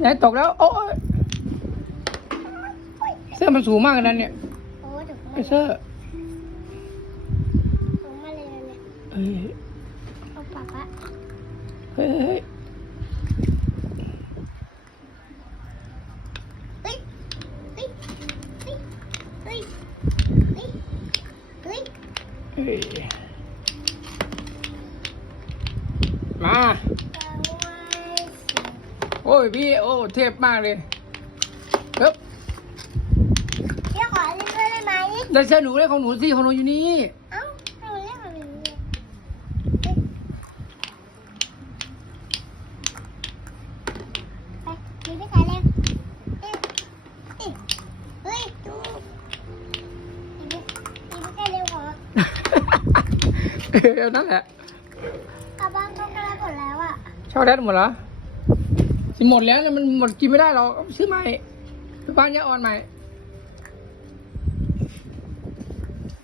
ไหนตกแล้วโอ้ยเสื้อมันสูงมากเลยนเนี่ยโอ้ถูกไอเสื้อถูกมาเลยเนี่ยเฮ้ยเอาปากละเฮ้ยเฮ้ยเฮ้ยเฮ้ยเฮ้ยเฮ้ยเฮ้ยเฮ้ยเฮ้ยมา โอ้ยพี่โอ้เทพมากเลยเฮ้ยเดี๋ยวขอเล่นด้วยได้ไหมได้เสื้อหนูได้ของหนูสิของหนูอยู่นี่เอ้าเราเล่นอะไรเนี่ยไปมีพี่ชายเล่นเอ๊ะเอ๊ะเฮ้ยดูมีพี่มีพี่ชายเร็วกว่าเออนั่นแหละอาบ้านก็กระหมดแล้วอะชอบแดดหมดเหรอ สิหมดแล้วเนี่ยมันหมดกินไม่ได้หรอกซื้อใหม่ไปบ้านยาอ่อนใหม่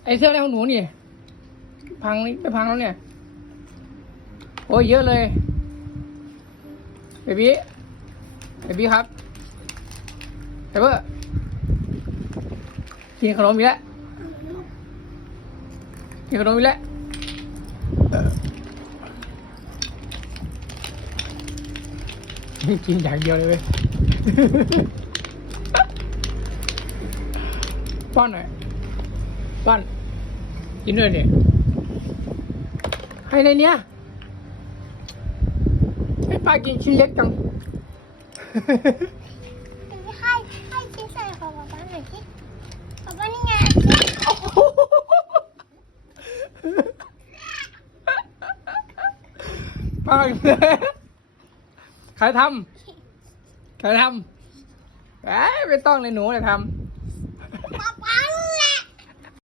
ไอเสื้ออะไรของหนูนี่ พังนี่ไปพังแล้วเนี่ย โอ้ยเยอะเลย เบบี้ เบบี้ครับเบเบอร์กินขนมอีกแล้วกินขนมอีกแล้วเออ กินอย่างเดียวเลยเว้ย ป้อนหน่อย ป้อน กินด้วยเนี่ยให้ในเนี้ย ให้ปลากินชิ้นเล็กจัง ให้ให้ชิ้นใส่ของป๊าป๊าหน่อยสิป๊าป๊านี่ไงป้าเลย ใครทำใครทำเอ้ยไม่ต้องเลยหนูเลยทำ